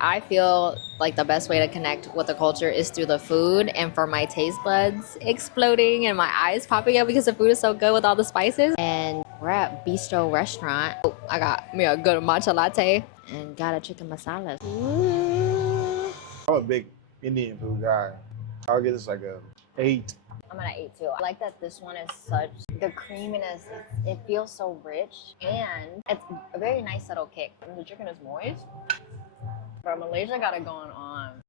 I feel like the best way to connect with the culture is through the food, and for my taste buds exploding and my eyes popping up because the food is so good with all the spices. And we're at Bistro Restaurant. Oh, I got me a good matcha latte and got a chicken masala. Ooh. I'm a big Indian food guy. I'll get this like a 8. I'm gonna eat too. I like that this one is such the creaminess. It feels so rich and it's a very nice subtle kick. And the chicken is moist. Bro, Malaysia got it going on.